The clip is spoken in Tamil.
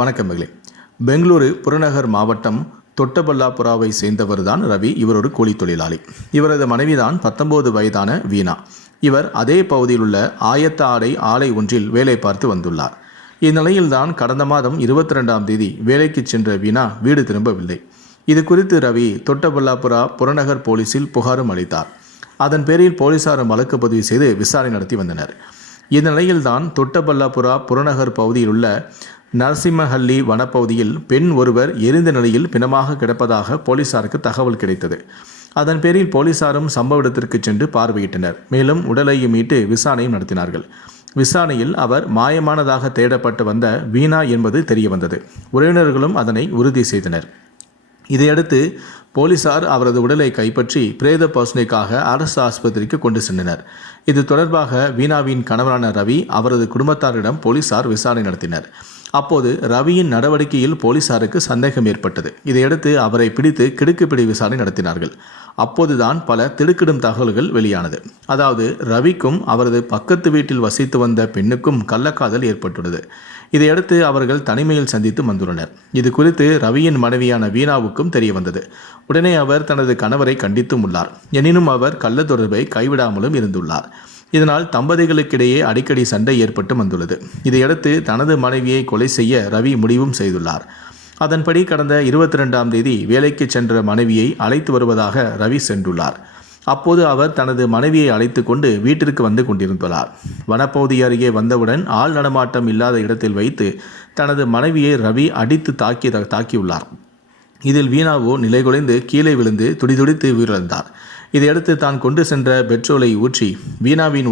வணக்கம் மகளே. பெங்களூரு புறநகர் மாவட்டம் தொட்டபல்லாபுராவை சேர்ந்தவர் தான் ரவி. இவர் ஒரு கூலி தொழிலாளி. இவரது மனைவிதான் பத்தொன்பது வயதான வீணா. இவர் அதே பகுதியில் உள்ள ஆயத்த ஆடை ஆலை ஒன்றில் வேலை பார்த்து வந்துள்ளார். இந்நிலையில்தான் கடந்த மாதம் இருபத்தி ரெண்டாம் தேதி வேலைக்கு சென்ற வீணா வீடு திரும்பவில்லை. இது குறித்து ரவி தொட்டபல்லாபுரா புறநகர் போலீசில் புகாரும் அளித்தார். அதன் பேரில் போலீசாரும் வழக்கு பதிவு செய்து விசாரணை நடத்தி வந்தனர். இந்நிலையில்தான் தொட்டபல்லாபுரா புறநகர் பகுதியில் உள்ள நரசிம்மஹள்ளி வனப்பகுதியில் பெண் ஒருவர் எரிந்த நிலையில் பிணமாக கிடப்பதாக போலீசாருக்கு தகவல் கிடைத்தது. அதன் பேரில் போலீசாரும் சம்பவ இடத்திற்கு சென்று பார்வையிட்டனர். மேலும் உடலையும் மீட்டு விசாரணையும் நடத்தினார்கள். விசாரணையில் அவர் மாயமானதாக தேடப்பட்டு வந்த வீணா என்பது தெரியவந்தது. உறவினர்களும் அதனை உறுதி செய்தனர். இதையடுத்து போலீசார் அவரது உடலை கைப்பற்றி பிரேத பரிசோதனைக்காக அரசு ஆஸ்பத்திரிக்கு கொண்டு சென்றனர். இது தொடர்பாக வீணாவின் கணவரான ரவி அவரது குடும்பத்தாரிடம் போலீசார் விசாரணை நடத்தினர். அப்போது ரவியின் நடவடிக்கையில் போலீசாருக்கு சந்தேகம் ஏற்பட்டது. இதையடுத்து அவரை பிடித்து கிடுக்குப்பிடி விசாரணை நடத்தினார்கள். அப்போதுதான் பல திடுக்கிடும் தகவல்கள் வெளியானது. அதாவது ரவிக்கும் அவரது பக்கத்து வீட்டில் வசித்து வந்த பெண்ணுக்கும் கள்ளக்காதல் ஏற்பட்டுள்ளது. இதையடுத்து அவர்கள் தனிமையில் சந்தித்து வந்துள்ளனர். இது குறித்து ரவியின் மனைவியான வீணாவுக்கும் தெரிய வந்தது உடனே அவர் தனது கணவரை கண்டித்தும் உள்ளார். எனினும் அவர் கள்ள தொடர்பை கைவிடாமலும் இருந்துள்ளார். இதனால் தம்பதிகளுக்கிடையே அடிக்கடி சண்டை ஏற்பட்டு வந்துள்ளது. இதையடுத்து தனது மனைவியை கொலை செய்ய ரவி முடிவும் செய்துள்ளார். அதன்படி கடந்த இருபத்தி ரெண்டாம் தேதி வேலைக்கு சென்ற மனைவியை அழைத்து வருவதாக ரவி சென்றுள்ளார். அப்போது அவர் தனது மனைவியை அழைத்து கொண்டு வீட்டிற்கு வந்து கொண்டிருந்துள்ளார் வனப்பகுதி அருகே வந்தவுடன் ஆள் நடமாட்டம் இல்லாத இடத்தில் வைத்து தனது மனைவியை ரவி அடித்து தாக்கி தாக்கியுள்ளார். இதில் வீணாவோ நிலைகுலைந்து கீழே விழுந்து துடிதுடித்து உயிரிழந்தார். இதையடுத்து தான் கொண்டு சென்ற பெட்ரோலை ஊற்றி வீணாவின்